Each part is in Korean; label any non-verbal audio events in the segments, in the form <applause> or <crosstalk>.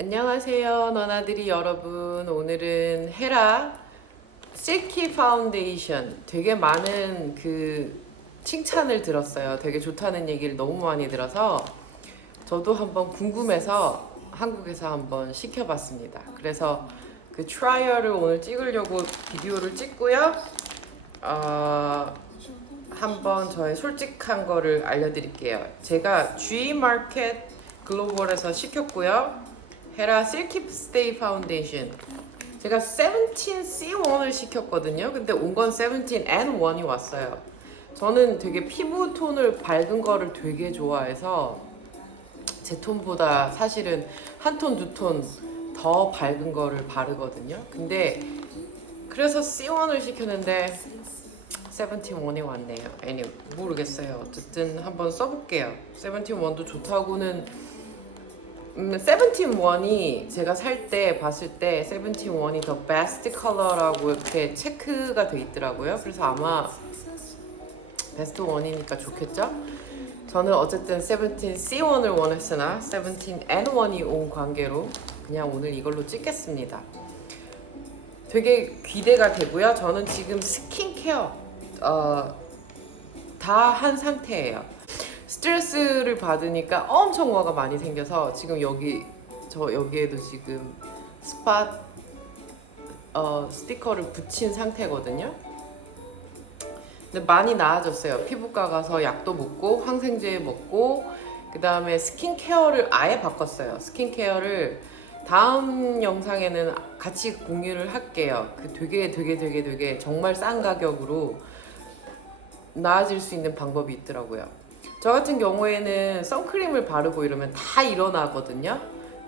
안녕하세요, 너나들이 여러분. 오늘은 헤라 실키 파운데이션 되게 많은 그 칭찬을 들었어요. 되게 좋다는 얘기를 너무 많이 들어서 저도 한번 궁금해서 한국에서 한번 시켜봤습니다. 그래서 그 트라이얼을 오늘 찍으려고 비디오를 찍고요. 어, 한번 저의 솔직한 거를 알려드릴게요. 제가 G 마켓 글로벌에서 시켰고요. 헤라 실키 스테이 파운데이션. 제가 17C1을 시켰거든요. 근데 온 건 17N1이 왔어요. 저는 되게 피부 톤을 밝은 거를 되게 좋아해서 제 톤보다 사실은 한 톤, 두 톤 더 밝은 거를 바르거든요. 근데 그래서 C1을 시켰는데 71이 왔네요. 아니 모르겠어요. 어쨌든 한번 써볼게요. 71도 좋다고는 음, 71이 제가 살 때 봤을 때 71이 더 베스트 컬러라고 이렇게 체크가 돼 있더라고요. 그래서 아마 베스트 원이니까 좋겠죠? 저는 어쨌든 17C1을 원했으나 17N1이 온 관계로 그냥 오늘 이걸로 찍겠습니다. 되게 기대가 되고요. 저는 지금 스킨케어 어, 다 한 상태예요. 스트레스를 받으니까 엄청 화가 많이 생겨서 지금 여기 저 여기에도 지금 스팟 어, 스티커를 붙인 상태거든요. 근데 많이 나아졌어요. 피부과 가서 약도 먹고 항생제 먹고 그 다음에 스킨케어를 아예 바꿨어요. 스킨케어를 다음 영상에는 같이 공유를 할게요. 그 되게 되게 되게 되게 정말 싼 가격으로 나아질 수 있는 방법이 있더라고요. 저 같은 경우에는 선크림을 바르고 이러면 다 일어나거든요.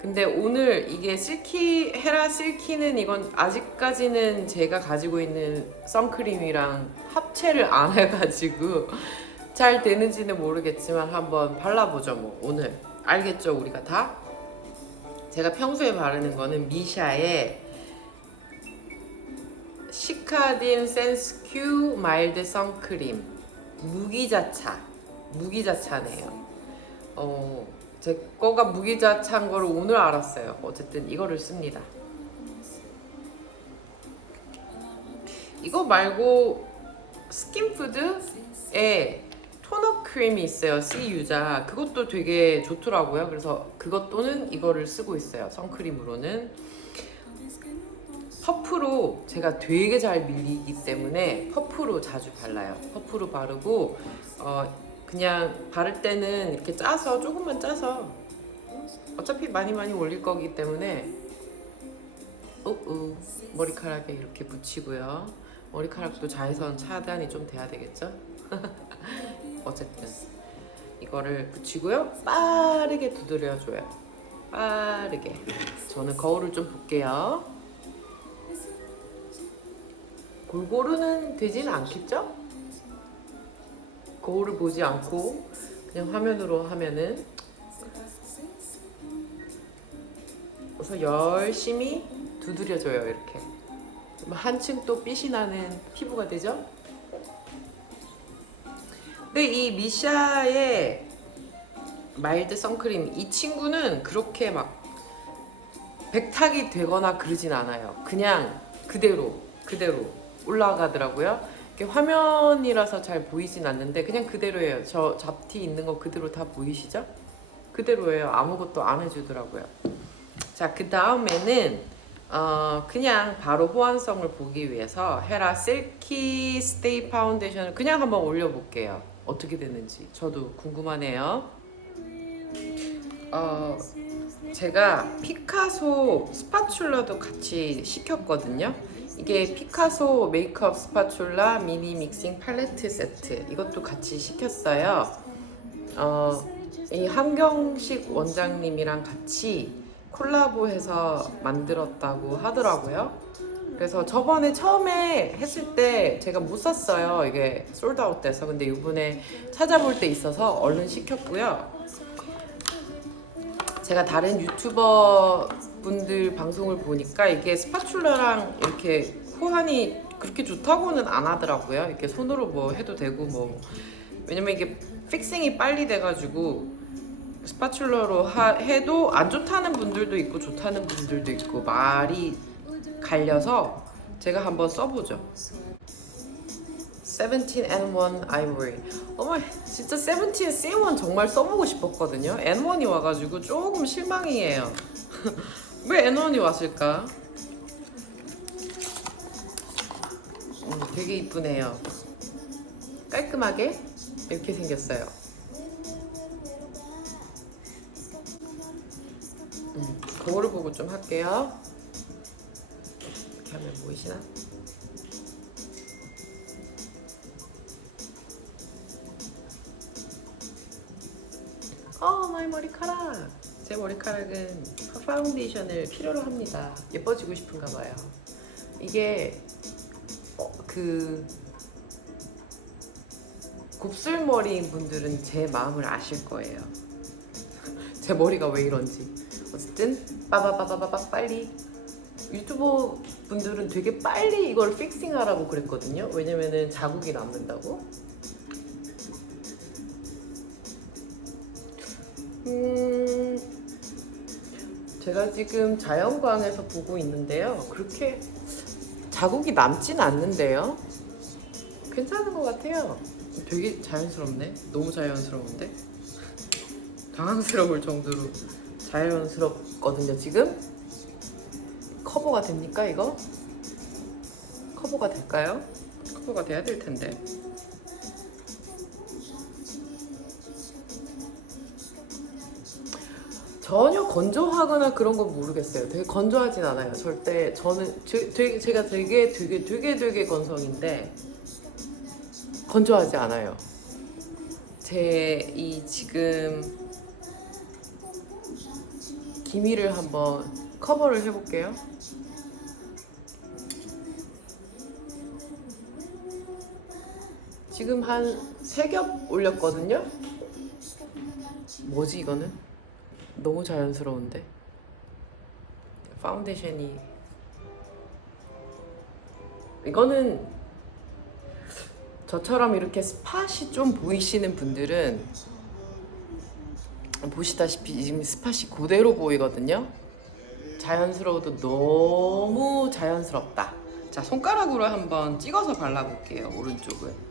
근데 오늘 이게 실키 헤라 실키는 이건 아직까지는 제가 가지고 있는 선크림이랑 합체를 안 해가지고 잘 되는지는 모르겠지만 한번 발라보죠 뭐. 오늘. 알겠죠 우리가 다? 제가 평소에 바르는 거는 미샤의 시카딘 센스 큐 마일드 선크림 무기자차 무기자차네요. 어, 제 거가 무기자차인 거를 오늘 알았어요. 어쨌든 이거를 씁니다. 이거 말고 스킨푸드에 토너 크림이 있어요. C 유자. 그것도 되게 좋더라고요. 그래서 그것 또는 이거를 쓰고 있어요. 선크림으로는. 퍼프로 제가 되게 잘 밀리기 때문에 퍼프로 자주 발라요. 퍼프로 바르고 어 그냥 바를 때는 이렇게 짜서 조금만 짜서 어차피 많이 많이 올릴 거기 때문에 우우 머리카락에 이렇게 붙이고요 머리카락도 자외선 차단이 좀 돼야 되겠죠? <laughs> 어쨌든 이거를 붙이고요. 빠르게 두드려줘요. 빠르게. 저는 거울을 좀 볼게요. 골고루는 되진 않겠죠? 거울을 보지 않고 그냥 화면으로 하면은 그래서 열심히 두드려줘요 이렇게 한층 또 빛이 나는 피부가 되죠? 근데 이 미샤의 마일드 선크림 이 친구는 그렇게 막 백탁이 되거나 그러진 않아요. 그냥 그대로 그대로 올라가더라고요. 이게 화면이라서 잘 보이진 않는데 그냥 그대로예요. 저 잡티 있는 거 그대로 다 보이시죠? 그대로예요. 아무것도 안 해주더라고요. 자, 그 다음에는 어, 그냥 바로 호환성을 보기 위해서 헤라 실키 스테이 파운데이션을 그냥 한번 올려볼게요. 어떻게 되는지 저도 궁금하네요. 어, 제가 피카소 스파츌라도 같이 시켰거든요. 이게 피카소 메이크업 스파츌라 미니 믹싱 팔레트 세트 이것도 같이 시켰어요. 어, 이 함경식 원장님이랑 같이 콜라보해서 만들었다고 하더라고요. 그래서 저번에 처음에 했을 때 제가 못 샀어요. 이게 솔드아웃 돼서. 근데 이번에 찾아볼 때 있어서 얼른 시켰고요. 제가 다른 유튜버 분들 방송을 보니까 이게 스파츌라랑 이렇게 호환이 그렇게 좋다고는 안 하더라고요. 이렇게 손으로 뭐 해도 되고 뭐 왜냐면 이게 픽싱이 빨리 돼가지고 스파츌러로 하- 해도 안 좋다는 분들도 있고 좋다는 분들도 있고 말이 갈려서 제가 한번 써보죠. 17 N1 Ivory. 어머, 진짜 17 C1 정말 써보고 싶었거든요. N1이 와가지고 조금 실망이에요. <laughs> 왜 N1이 왔을까? 음, 되게 이쁘네요. 깔끔하게 이렇게 생겼어요. 음, 거울을 보고 좀 할게요. 이렇게 하면 보이시나? 어, 나의 머리카락. 제 머리카락은 파운데이션을 필요로 합니다. 예뻐지고 싶은가 봐요. 이게 어, 그 곱슬머리인 분들은 제 마음을 아실 거예요. <laughs> 제 머리가 왜 이런지. 어쨌든 빠바바바바바 빨리 유튜버 분들은 되게 빨리 이걸 픽싱하라고 그랬거든요. 왜냐면은 자국이 남는다고. 음, 제가 지금 자연광에서 보고 있는데요. 그렇게 자국이 남진 않는데요. 괜찮은 것 같아요. 되게 자연스럽네. 너무 자연스러운데? 당황스러울 정도로 자연스럽거든요, 지금. 커버가 됩니까, 이거? 커버가 될까요? 커버가 돼야 될 텐데. 전혀 건조하거나 그런 건 모르겠어요. 되게 건조하진 않아요. 절대 저는 제, 되게, 제가 되게 되게 되게 되게 건성인데 건조하지 않아요. 제 이 지금 기미를 한번 커버를 해볼게요. 지금 한 세 겹 올렸거든요. 뭐지 이거는? 너무 자연스러운데? 파운데이션이. 이거는 저처럼 이렇게 스팟이 좀 보이시는 분들은 보시다시피 지금 스팟이 그대로 보이거든요. 자연스러워도 너무 자연스럽다. 자 손가락으로 한번 찍어서 발라볼게요 오른쪽은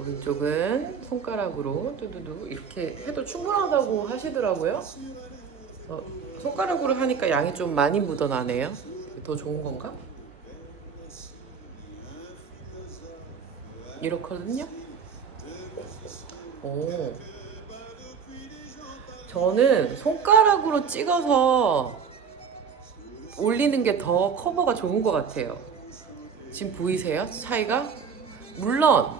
오른쪽은 손가락으로 뚜두두 이렇게 해도 충분하다고 하시더라고요. 어, 손가락으로 하니까 양이 좀 많이 묻어나네요. 더 좋은 건가? 이렇거든요. 오. 저는 손가락으로 찍어서 올리는 게 더 커버가 좋은 것 같아요. 지금 보이세요? 차이가? 물론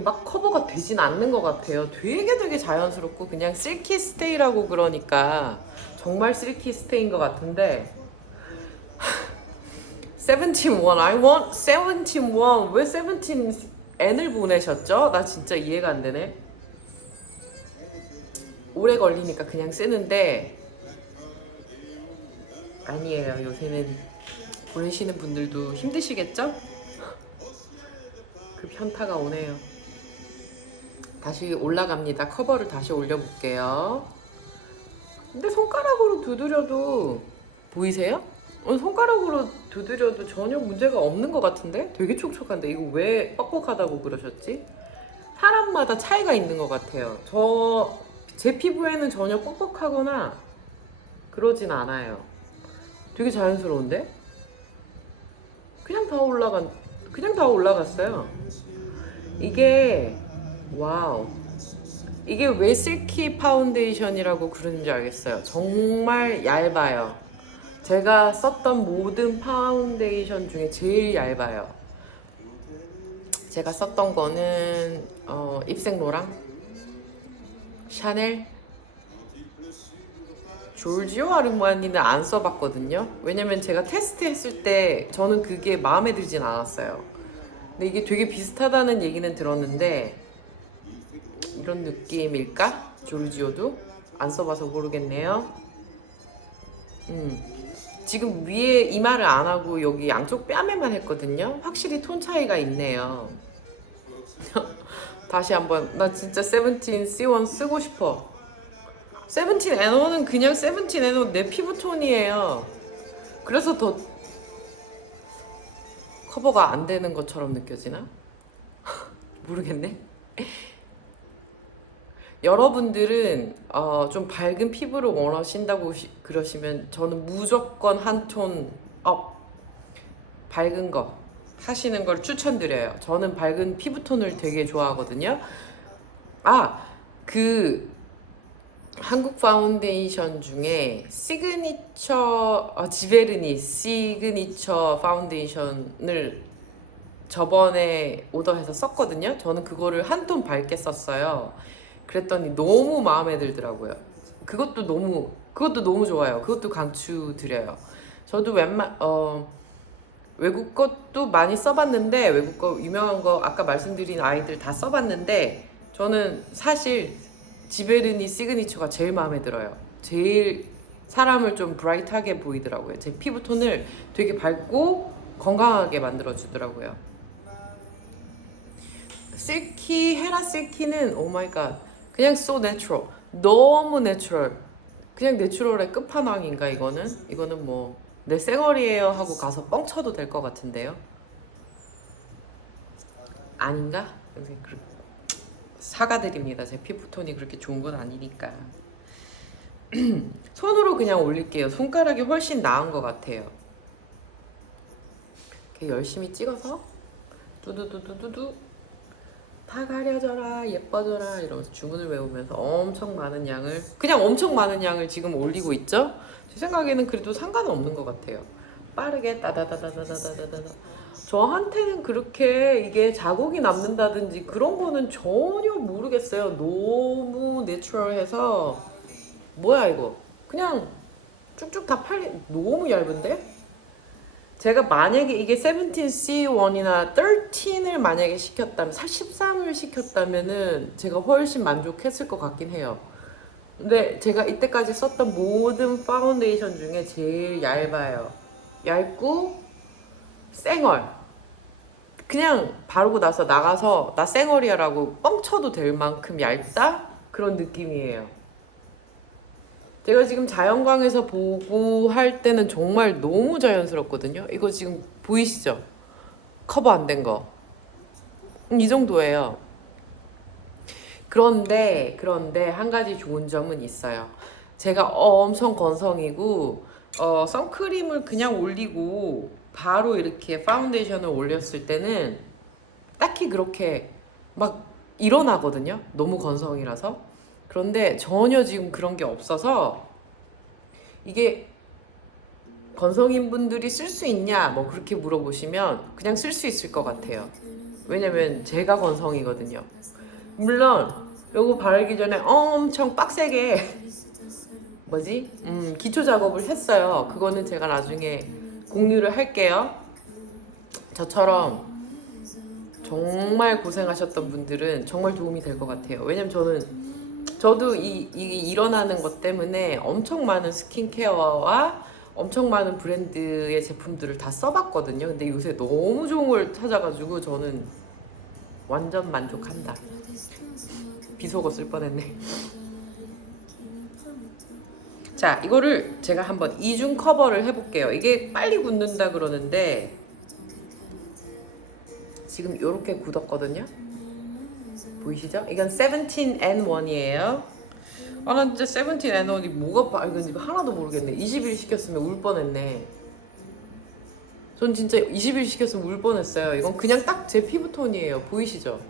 막 커버가 되진 않는 것 같아요. 되게 되게 자연스럽고 그냥 실키 스테이라고 그러니까 정말 실키 스테이인 것 같은데 <laughs> 17원 I want 17원 왜 17N을 보내셨죠? 나 진짜 이해가 안 되네. 오래 걸리니까 그냥 쓰는데 아니에요. 요새는 보내시는 분들도 힘드시겠죠? <laughs> 그 현타가 오네요. 다시 올라갑니다. 커버를 다시 올려볼게요. 근데 손가락으로 두드려도 보이세요? 어, 손가락으로 두드려도 전혀 문제가 없는 것 같은데? 되게 촉촉한데 이거 왜 뻑뻑하다고 그러셨지? 사람마다 차이가 있는 것 같아요. 저 제 피부에는 전혀 뻑뻑하거나 그러진 않아요. 되게 자연스러운데? 그냥 다 올라간 그냥 다 올라갔어요. 이게 와우. 이게 왜 실키 파운데이션이라고 그러는지 알겠어요. 정말 얇아요. 제가 썼던 모든 파운데이션 중에 제일 얇아요. 제가 썼던 거는 어, 입생로랑 샤넬 졸지오 아르마니는 안 써봤거든요. 왜냐면 제가 테스트했을 때 저는 그게 마음에 들진 않았어요. 근데 이게 되게 비슷하다는 얘기는 들었는데 이런 느낌일까? 조르지오도 안 써봐서 모르겠네요. 음, 지금 위에 이마를 안 하고 여기 양쪽 뺨에만 했거든요. 확실히 톤 차이가 있네요. <laughs> 다시 한번 나 진짜 세븐틴 C1 쓰고 싶어. 세븐틴 N1은 그냥 세븐틴 N1 내 피부 톤이에요. 그래서 더 커버가 안 되는 것처럼 느껴지나? <laughs> 모르겠네. 여러분들은 어, 좀 밝은 피부를 원하신다고 시- 그러시면 저는 무조건 한 톤 업 밝은 거 하시는 걸 추천드려요. 저는 밝은 피부톤을 되게 좋아하거든요. 아, 그 한국 파운데이션 중에 시그니처 어, 지베르니 시그니처 파운데이션을 저번에 오더해서 썼거든요. 저는 그거를 한 톤 밝게 썼어요. 그랬더니 너무 마음에 들더라고요. 그것도 너무 그것도 너무 좋아요. 그것도 강추 드려요. 저도 웬만 어 외국 것도 많이 써봤는데 외국 거 유명한 거 아까 말씀드린 아이들 다 써봤는데 저는 사실 지베르니 시그니처가 제일 마음에 들어요. 제일 사람을 좀 브라이트하게 보이더라고요. 제 피부 톤을 되게 밝고 건강하게 만들어 주더라고요. 실키 헤라 실키는 오 마이 갓 그냥 so natural. 너무 내추럴 그냥 내추럴의 끝판왕인가 이거는? 이거는 뭐 내 쌩얼이에요 하고 가서 뻥 쳐도 될 것 같은데요? 아닌가? 사과드립니다. 제 피부톤이 그렇게 좋은 건 아니니까. <clears throat> 손으로 그냥 올릴게요. 손가락이 훨씬 나은 것 같아요. 이렇게 열심히 찍어서 두두두두두두 다 가려져라 예뻐져라 이러면서 주문을 외우면서 엄청 많은 양을 그냥 엄청 많은 양을 지금 올리고 있죠? 제 생각에는 그래도 상관은 없는 것 같아요. 빠르게 따다다다다다다다다 저한테는 그렇게 이게 자국이 남는다든지 그런 거는 전혀 모르겠어요. 너무 내추럴해서. 뭐야 이거? 그냥 쭉쭉 다 팔리 너무 얇은데 제가 만약에 이게 17C1이나 13을 만약에 시켰다면 13을 시켰다면은 제가 훨씬 만족했을 것 같긴 해요. 근데 제가 이때까지 썼던 모든 파운데이션 중에 제일 얇아요. 얇고 쌩얼. 그냥 바르고 나서 나가서 나 쌩얼이야 라고 뻥쳐도 될 만큼 얇다? 그런 느낌이에요. 제가 지금 자연광에서 보고 할 때는 정말 너무 자연스럽거든요. 이거 지금 보이시죠? 커버 안 된 거. 음, 이 정도예요. 그런데, 그런데 한 가지 좋은 점은 있어요. 제가 엄청 건성이고, 어, 선크림을 그냥 올리고, 바로 이렇게 파운데이션을 올렸을 때는 딱히 그렇게 막 일어나거든요. 너무 건성이라서. 그런데 전혀 지금 그런 게 없어서 이게 건성인 분들이 쓸 수 있냐 뭐 그렇게 물어보시면 그냥 쓸 수 있을 것 같아요. 왜냐면 제가 건성이거든요. 물론 요거 바르기 전에 엄청 빡세게 뭐지? 음, 기초 작업을 했어요. 그거는 제가 나중에 공유를 할게요. 저처럼 정말 고생하셨던 분들은 정말 도움이 될 것 같아요. 왜냐면 저는 저도 이, 이 일어나는 것 때문에 엄청 많은 스킨케어와 엄청 많은 브랜드의 제품들을 다 써봤거든요. 근데 요새 너무 좋은 걸 찾아가지고 저는 완전 만족한다. 비속어 쓸 뻔했네. 자, 이거를 제가 한번 이중 커버를 해볼게요. 이게 빨리 굳는다 그러는데 지금 이렇게 굳었거든요. 보이시죠? 이건 17N1이에요. 아, 나 진짜 17N1이 뭐가 밝은지 하나도 모르겠네. 20일 시켰으면 울 뻔했네. 전 진짜 20일 시켰으면 울 뻔했어요. 이건 그냥 딱 제 피부톤이에요. 보이시죠?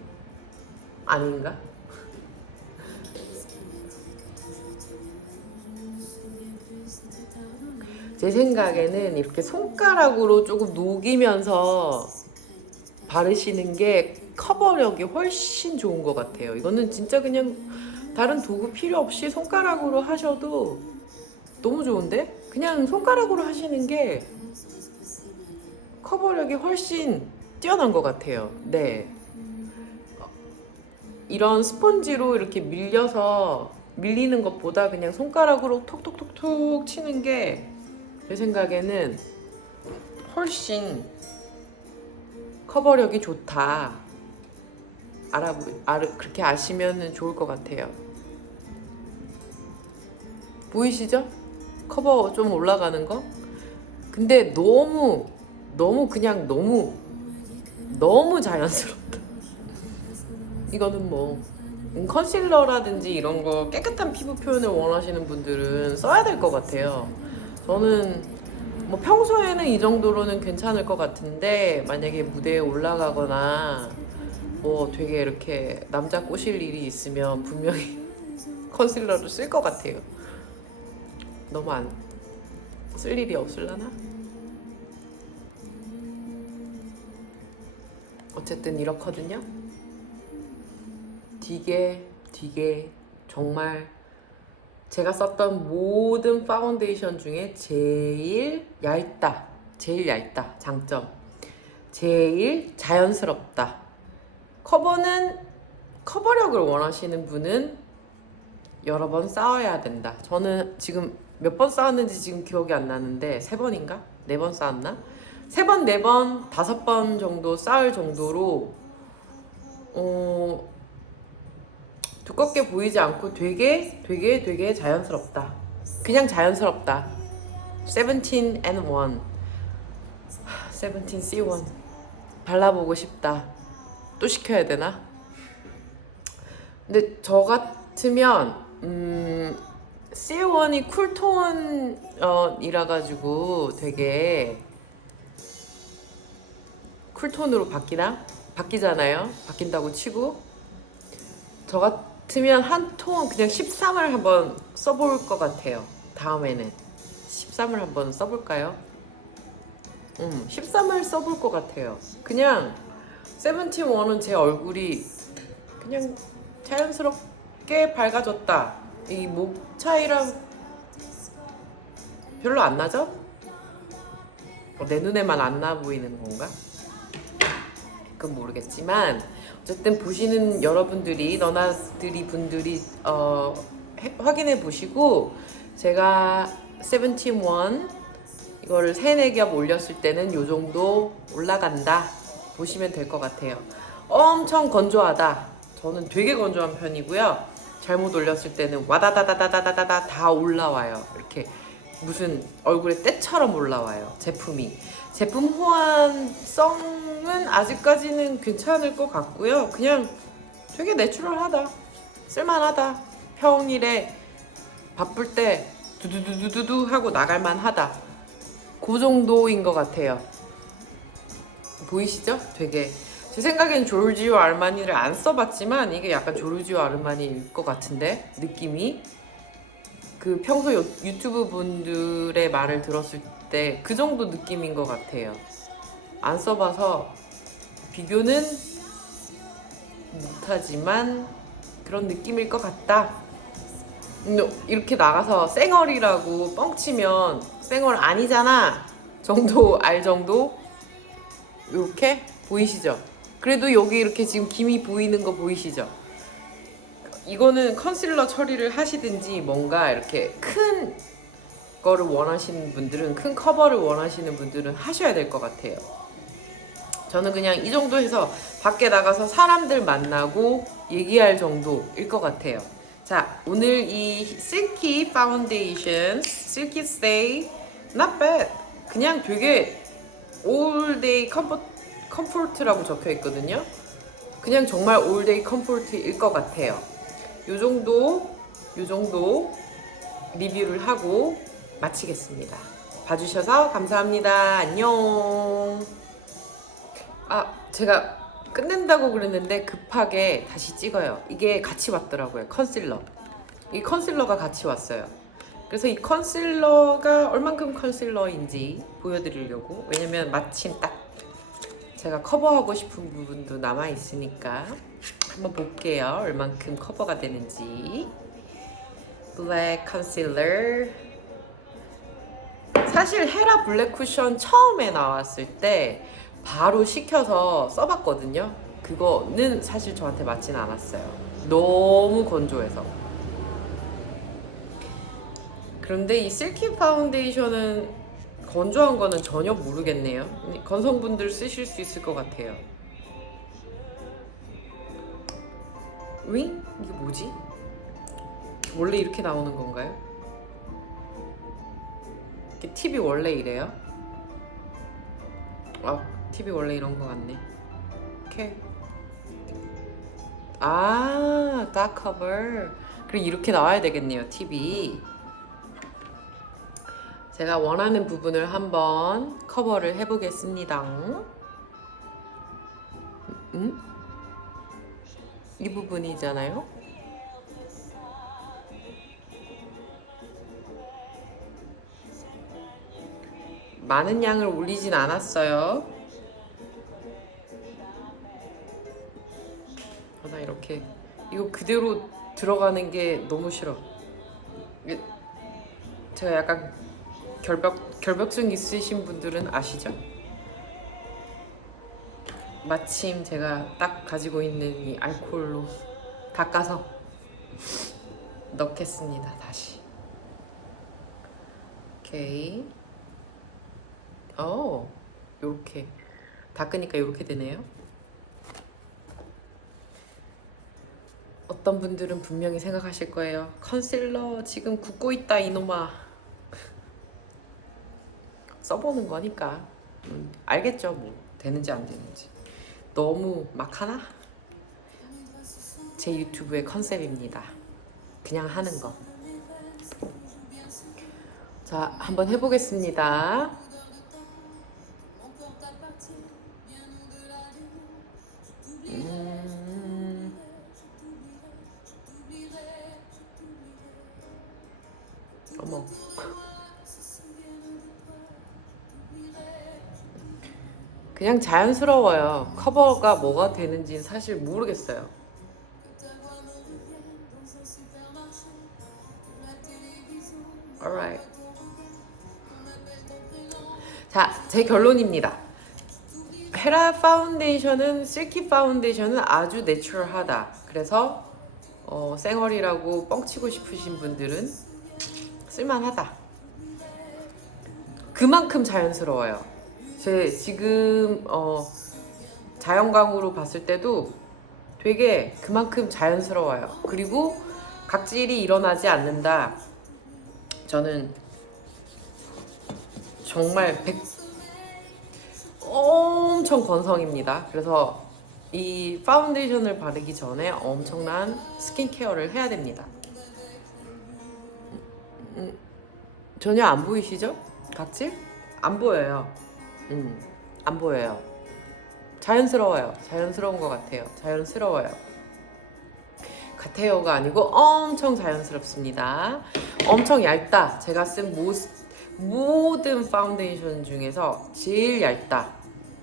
아닌가? <laughs> 제 생각에는 이렇게 손가락으로 조금 녹이면서 바르시는 게 커버력이 훨씬 좋은 것 같아요. 이거는 진짜 그냥 다른 도구 필요 없이 손가락으로 하셔도 너무 좋은데? 그냥 손가락으로 하시는 게 커버력이 훨씬 뛰어난 것 같아요. 네. 어, 이런 스펀지로 이렇게 밀려서 밀리는 것보다 그냥 손가락으로 톡톡톡톡 치는 게 제 생각에는 훨씬 커버력이 좋다. 알아 알아 그렇게 아시면 좋을 것 같아요. 보이시죠? 커버 좀 올라가는 거? 근데 너무 너무 그냥 너무 너무 자연스럽다. 이거는 뭐 음, 컨실러라든지 이런 거 깨끗한 피부 표현을 원하시는 분들은 써야 될 것 같아요. 저는 뭐 평소에는 이 정도로는 괜찮을 것 같은데 만약에 무대에 올라가거나 뭐 되게 이렇게 남자 꼬실 일이 있으면 분명히 <laughs> 컨실러를 쓸 것 같아요. 너무 안 쓸 일이 없을라나? 어쨌든 이렇거든요. 되게 되게 정말 제가 썼던 모든 파운데이션 중에 제일 얇다. 제일 얇다. 장점. 제일 자연스럽다. 커버는 커버력을 원하시는 분은 여러 번 쌓아야 된다. 저는 지금 몇 번 쌓았는지 지금 기억이 안 나는데 세 번인가? 네 번 쌓았나? 세 번, 네 번, 다섯 번 정도 쌓을 정도로 어, 두껍게 보이지 않고 되게 되게 되게 자연스럽다. 그냥 자연스럽다. 17 and 1. 17 C1. 발라보고 싶다. 또 시켜야 되나? 근데 저 같으면 음, C1이 쿨톤이라 가지고 되게 쿨톤으로 바뀌나? 바뀌잖아요. 바뀐다고 치고 저 같으면 한 톤 그냥 13을 한번 써볼 것 같아요. 다음에는 13을 한번 써볼까요? 음, 13을 써볼 것 같아요. 그냥 세븐틴1은 제 얼굴이 그냥 자연스럽게 밝아졌다. 이 목 차이랑 별로 안 나죠? 어, 내 눈에만 안 나 보이는 건가? 그건 모르겠지만 어쨌든 보시는 여러분들이 너나들이 분들이 어, 해- 확인해 보시고 제가 세븐틴1 이거를 세네 겹 올렸을 때는 요 정도 올라간다 보시면 될 것 같아요. 엄청 건조하다. 저는 되게 건조한 편이고요. 잘못 올렸을 때는 와다다다다다다다 다 올라와요. 이렇게 무슨 얼굴에 때처럼 올라와요. 제품이. 제품 호환성은 아직까지는 괜찮을 것 같고요. 그냥 되게 내추럴하다. 쓸만하다. 평일에 바쁠 때 두두두두두 하고 나갈만 하다. 그 정도인 것 같아요. 보이시죠? 되게 제 생각엔 조르지오 아르마니를 안 써봤지만 이게 약간 조르지오 아르마니일 것 같은데 느낌이 그 평소 유, 유튜브 분들의 말을 들었을 때 그 정도 느낌인 것 같아요. 안 써봐서 비교는 못하지만 그런 느낌일 것 같다. 이렇게 나가서 쌩얼이라고 뻥치면 쌩얼 아니잖아 정도 알 정도 이렇게 보이시죠? 그래도 여기 이렇게 지금 김이 보이는 거 보이시죠? 이거는 컨실러 처리를 하시든지 뭔가 이렇게 큰 거를 원하시는 분들은 큰 커버를 원하시는 분들은 하셔야 될 것 같아요. 저는 그냥 이 정도 해서 밖에 나가서 사람들 만나고 얘기할 정도일 것 같아요. 자, 오늘 이 실키 파운데이션, 실키 스테이, not bad. 그냥 되게 day comfort, comfort라고 적혀 있거든요. 그냥 정말 day comfort일 것 같아요. 요 정도, 요 정도 리뷰를 하고 마치겠습니다. 봐주셔서 감사합니다. 안녕. 아, 제가 끝낸다고 그랬는데 급하게 다시 찍어요. 이게 같이 왔더라고요. 컨실러. 이 컨실러가 같이 왔어요. 그래서 이 컨실러가 얼만큼 컨실러인지 보여드리려고. 왜냐면 마침 딱 제가 커버하고 싶은 부분도 남아 있으니까 한번 볼게요. 얼만큼 커버가 되는지. 블랙 컨실러. 사실 헤라 블랙 쿠션 처음에 나왔을 때 바로 시켜서 써봤거든요. 그거는 사실 저한테 맞진 않았어요. 너무 건조해서. 그런데 이 실키 파운데이션은 건조한 거는 전혀 모르겠네요. 건성분들 쓰실 수 있을 것 같아요. 윙? 이게 뭐지? 원래 이렇게 나오는 건가요? 이게 TV 원래 이래요? 아, TV 원래 이런 거 같네. 오케이. 아, 딱 커버. 그럼 이렇게 나와야 되겠네요, TV. 제가 원하는 부분을 한번 커버를 해보겠습니다. 음? 이 부분이잖아요. 많은 양을 올리진 않았어요. 아, 나 이렇게 이거 그대로 들어가는 게 너무 싫어. 제가 약간 결벽 결벽증 있으신 분들은 아시죠? 마침 제가 딱 가지고 있는 이 알코올로 닦아서 넣겠습니다. 다시. 오케이. 어, 요렇게 닦으니까 요렇게 되네요. 어떤 분들은 분명히 생각하실 거예요. 컨실러 지금 굽고 있다 이놈아. 써보는 거니까 음, 알겠죠 뭐 되는지 안 되는지. 너무 막 하나? 제 유튜브의 컨셉입니다. 그냥 하는 거. 자, 한번 해보겠습니다. 그냥 자연스러워요. 커버가 뭐가 되는지는 사실 모르겠어요. 자, 제 결론입니다. 헤라 파운데이션은 실키 파운데이션은 아주 내추럴하다. 그래서 어, 쌩얼이라고 뻥치고 싶으신 분들은 쓸만하다. 그만큼 자연스러워요. 제 지금 어, 자연광으로 봤을 때도 되게 그만큼 자연스러워요. 그리고 각질이 일어나지 않는다. 저는 정말 100 엄청 건성입니다. 그래서 이 파운데이션을 바르기 전에 엄청난 스킨케어를 해야 됩니다. 음, 전혀 안 보이시죠? 각질? 안 보여요. 음, 안 보여요. 자연스러워요. 자연스러운 것 같아요. 자연스러워요. 같아요가 아니고 엄청 자연스럽습니다. 엄청 얇다. 제가 쓴 모, 모든 파운데이션 중에서 제일 얇다.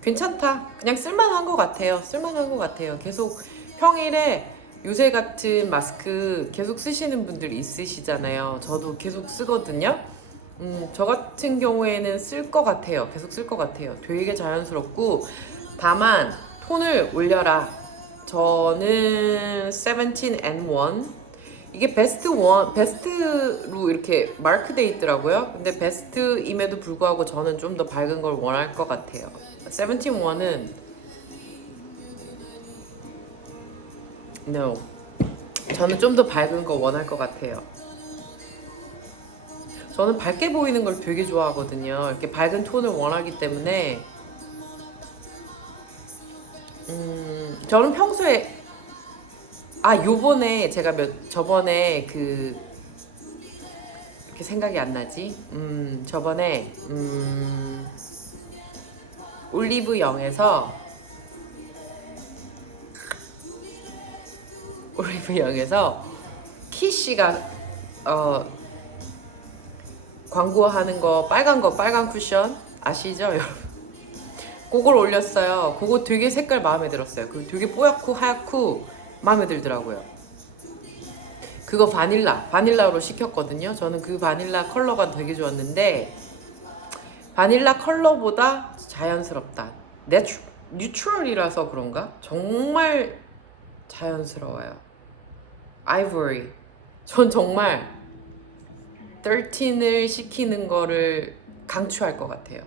괜찮다. 그냥 쓸만한 것 같아요. 쓸만한 것 같아요. 계속 평일에 요새 같은 마스크 계속 쓰시는 분들 있으시잖아요. 저도 계속 쓰거든요. 음, 저 같은 경우에는 쓸 것 같아요. 계속 쓸 것 같아요. 되게 자연스럽고 다만 톤을 올려라. 저는 17 and 1 이게 베스트 원 베스트로 이렇게 마크돼 있더라고요. 근데 베스트임에도 불구하고 저는 좀 더 밝은 걸 원할 것 같아요. 17 원은 no. 저는 좀 더 밝은 거 원할 것 같아요. 저는 밝게 보이는 걸 되게 좋아하거든요. 이렇게 밝은 톤을 원하기 때문에 음, 저는 평소에 아 요번에 제가 몇 저번에 그 이렇게 생각이 안 나지? 음 저번에 음 올리브 영에서 올리브 영에서 키 씨가 어 광고하는 거 빨간 거 빨간 쿠션 아시죠 <laughs> 여러분? 그걸 올렸어요. 그거 되게 색깔 마음에 들었어요. 그 되게 뽀얗고 하얗고 마음에 들더라고요. 그거 바닐라, 바닐라로 시켰거든요. 저는 그 바닐라 컬러가 되게 좋았는데 바닐라 컬러보다 자연스럽다. 내추, 뉴트럴이라서 그런가? 정말 자연스러워요. 아이보리. 전 정말 13을 시키는 거를 강추할 것 같아요.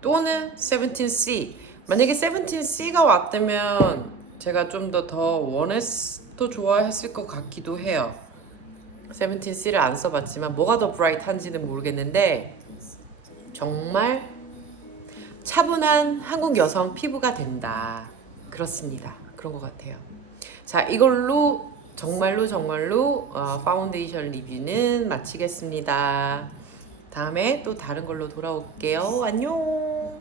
또는 17C. 만약에 17C가 왔다면 제가 좀 더더 원했 또 좋아했을 것 같기도 해요. 세븐틴C를 안 써봤지만 뭐가 더 브라이트한지는 모르겠는데 정말 차분한 한국 여성 피부가 된다. 그렇습니다. 그런 것 같아요. 자, 이걸로 정말로 정말로 어, 파운데이션 리뷰는 마치겠습니다. 다음에 또 다른 걸로 돌아올게요. 안녕.